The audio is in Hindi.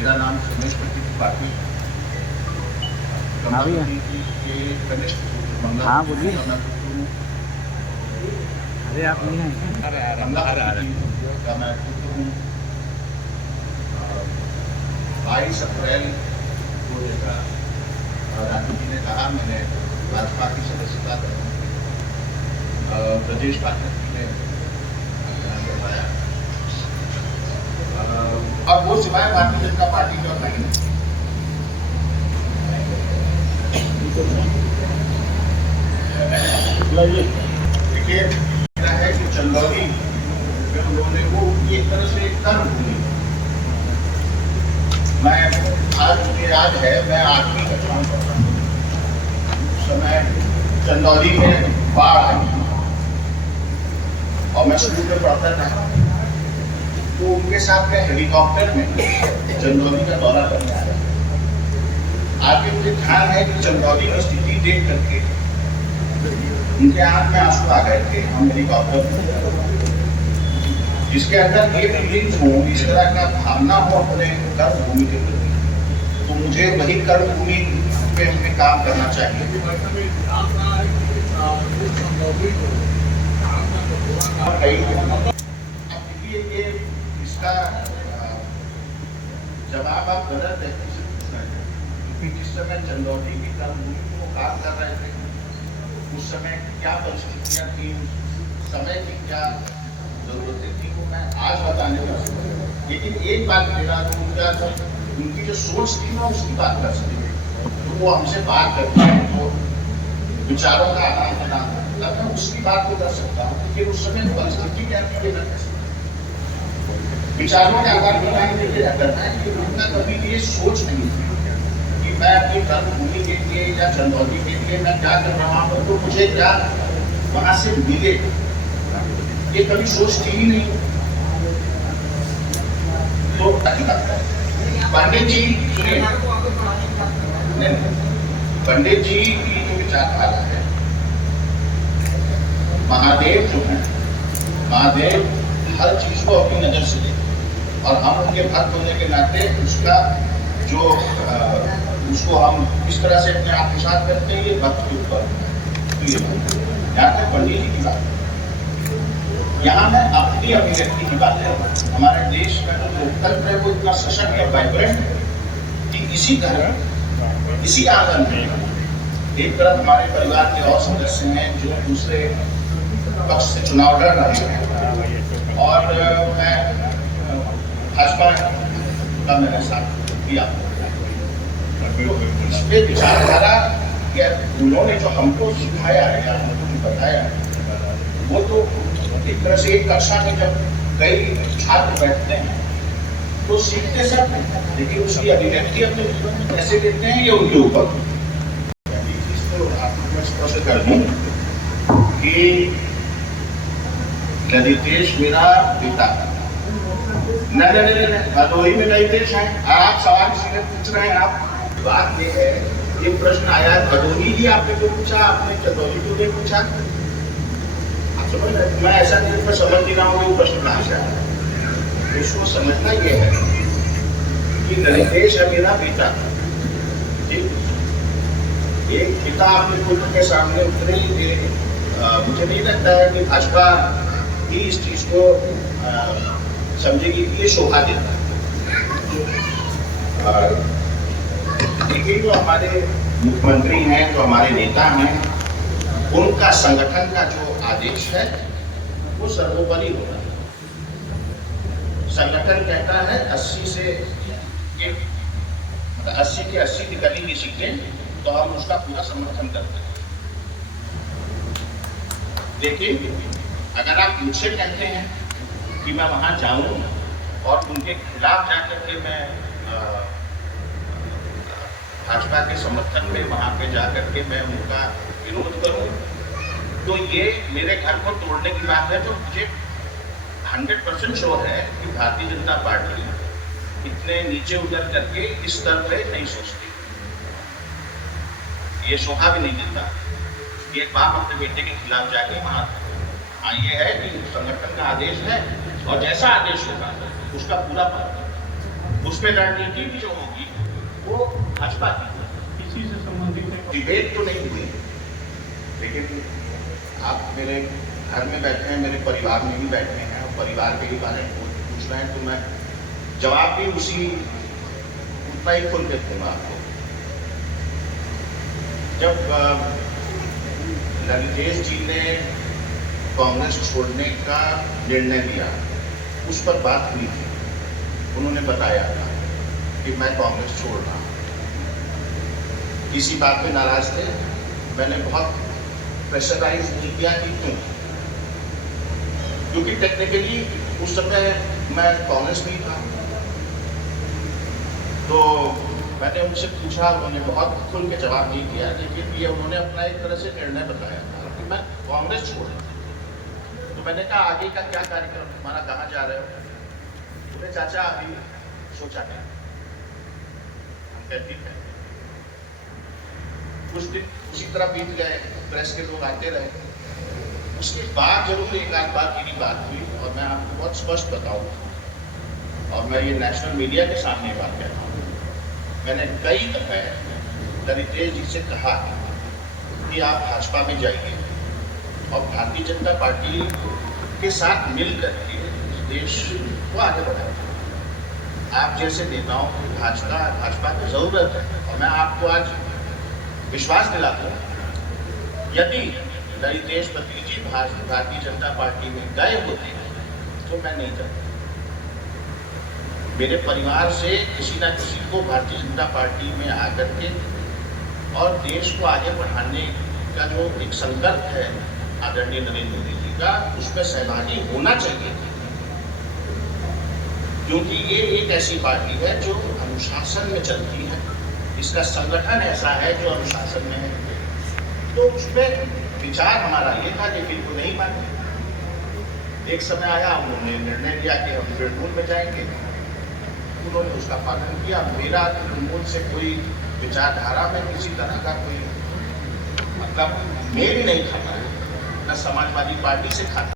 मेरा नाम सुमेश पाटिल के कनिष्ठ मंगल। हाँ बोलिए। अरे आप नहीं हैं। का मैं पुत्र हूँ। 22 अप्रैल को राजू जी ने कहा, मैंने भाजपा की सदस्यता प्रदेश पाठक जी ने करवाया। और वो सिवाय भारतीय जनता पार्टी का नहीं। देखिए, मेरा है कि चंदौली में उन्होंने वो एक तरह से कर्म भूमि। मैं आज मुझे याद है, मैं 8वीं कक्षा में पढ़ता हूँ। उस समय चंदौली में बाढ़ आई और मैं स्कूल में पढ़ता था, तो उनके साथ मैं हेलीकॉप्टर में चंदौली का दौरा करने आया। आगे मुझे ध्यान है कि चंदौली की स्थिति देख करके उनके आंख में आंसू आ गए थे। हम हेलीकॉप्टर जिसके अंदर एक फीलिंग हो, इस तरह का भावना हो अपने कर्मभूमि के प्रति, तो मुझे वही कर्मभूमि पे हमें काम करना चाहिए। ये इसका जवाब आप गलत व्यक्ति से पूछना है, क्योंकि जिस समय चंदौली की कर्मभूमि को काम कर रहे थे, उस समय क्या परिस्थितियां थी, समय की क्या जरूरतें थी, वो मैं आज बताने का। लेकिन एक बात मेरा उनकी जो सोच थी, मैं उसकी बात कर सकती हूँ। तो वो हमसे बात करते हैं तो विचारों का आदान प्रदान करता है, मैं उसकी बात को कर सकता हूँ कि उस समय परिस्थिति क्या थी, विचारों के आदान प्रदान करना है कि उनका कभी ये सोच नहीं थी कि मैं अपनी कर्मभूमि के लिए या चंदौली के लिए मैं क्या कर रहा हूँ, तो मुझे क्या वहां से मिले, ये कभी सोच थी ही नहीं। तो पंडित जी सुनिए, पंडित जी की जो विचारधारा है, महादेव जो है, महादेव हर चीज को अपनी नजर से ले, और हम उनके भक्त होने के नाते उसका जो उसको हम इस तरह से अपने आप के साथ करते हैं, ये भक्त के ऊपर। यहाँ तक पंडित जी की बात, यहाँ मैं अपनी अभिव्यक्ति की बात कर रहा हूँ। हमारे देश का जो लोकतंत्र है वो इतना सशक्त और वाइब्रेंट कि इसी तरह इसी आंगन में एक तरफ हमारे परिवार के और सदस्य हैं जो दूसरे पक्ष से चुनाव लड़ रहे हैं, और मैं भाजपा का मैंने साथ दिया। तो इसमें विचारधारा या उन्होंने जो हमको सिखाया है या हमको बताया है, वो तो एक तरह से एक कक्षा में जब कई छात्र बैठते हैं तो सीखते सब, लेकिन उसकी अभिव्यक्ति अपने जीवन में कैसे देते हैं ये उनके ऊपर। पहली चीज तो आपको मैं स्पष्ट कर दूं कि ललितेश मेरा पिता नहीं, भदोही में ललितेश है। आप सवाल सीधे पूछ रहे हैं। आप बात ये है, ये प्रश्न आया भदोही ही आपने क्यों पूछा, आपने चंदौली क्यों नहीं पूछा? मैं ऐसा नहीं, मैं समझ नहीं रहा हूँ वो प्रश्न कहाँ से आया। इसको समझना ये है कि ललितेश है मेरा पिता। ठीक, एक पिता अपने पुत्र के सामने उतरे, मुझे नहीं लगता है कि भाजपा ही इस चीज को समझेगी कि ये शोभा देता है। लेकिन जो हमारे मुख्यमंत्री हैं, जो हमारे नेता हैं, उनका संगठन का जो आदेश है वो सर्वोपरि होता है। संगठन कहता है 80 से 80 की 80 निकलेंगी सीटें, तो हम उसका पूरा समर्थन करते हैं। लेकिन अगर आप मुझसे कहते हैं कि मैं वहां जाऊं और उनके खिलाफ जाकर के मैं भाजपा के समर्थन में वहां पे जाकर के मैं उनका विरोध करूं, तो ये मेरे घर को तोड़ने की बात है। जो मुझे 100% श्योर है कि भारतीय जनता पार्टी इतने नीचे उतर करके इस स्तर पे नहीं सोचती, ये शोभा भी नहीं देता कि एक बाप अपने बेटे के खिलाफ जाके वहां। हाँ, ये है कि संगठन का आदेश है और जैसा आदेश होगा उसका पूरा पालन। उसमें रणनीति भी जो होगी वो भाजपा की इसी से संबंधित है। डिबेट तो नहीं हुई, लेकिन आप मेरे घर में बैठे हैं, मेरे परिवार में भी बैठे हैं और परिवार के ही बारे में पूछ रहे हैं, तो मैं जवाब भी उतना ही खुल के दूंगा आपको। जब ललितेश जी ने कांग्रेस छोड़ने का निर्णय लिया, उस पर बात हुई थी, उन्होंने बताया था कि मैं कांग्रेस छोड़ रहा हूं। इसी बात पे नाराज थे, मैंने बहुत प्रेशराइज नहीं किया कि क्योंकि टेक्निकली उस समय मैं कांग्रेस में ही था। तो मैंने उनसे पूछा, उन्होंने बहुत खुल के जवाब नहीं दिया, लेकिन ये उन्होंने अपना एक तरह से निर्णय बताया था कि मैं कांग्रेस छोड़ रहा हूं। तो मैंने कहा आगे का क्या कार्यक्रम तुम्हारा, कहाँ जा रहे हो? बोले चाचा अभी सोचा नहीं। हम कहे ठीक है। कुछ दिन उसी तरह बीत गए, प्रेस के लोग आते रहे। उसके बाद जरूर एक आध बार की बात हुई, और मैं आपको बहुत स्पष्ट बताऊं, और मैं ये नेशनल मीडिया के सामने बात कहता हूँ, मैंने कई दफे ललितेश जी से कहा कि आप भाजपा में जाइए और भारतीय जनता पार्टी के साथ मिलकर के देश को आगे बढ़ाइए। आप जैसे नेताओं को भाजपा की जरूरत है, और मैं आपको आज विश्वास दिलाता हूं, यदि ललितेश जी भारतीय जनता पार्टी में गए होते तो मैं नहीं जाता। मेरे परिवार से किसी ना किसी को भारतीय जनता पार्टी में आकर के और देश को आगे बढ़ाने का जो एक संकल्प है आदरणीय नरेंद्र मोदी जी का, उसमें सहभागी होना चाहिए, क्योंकि ये एक ऐसी पार्टी है जो अनुशासन में चलती है, इसका संगठन ऐसा है जो अनुशासन में है। तो उसमें विचार हमारा ये था, लेकिन वो नहीं माने। एक समय आया, उन्होंने निर्णय लिया कि हम तृणमूल में जाएंगे, उन्होंने उसका पालन किया। मेरा तृणमूल से कोई विचारधारा में किसी तरह का कोई मतलब मेल ही नहीं खाता है, न समाजवादी पार्टी से खाता।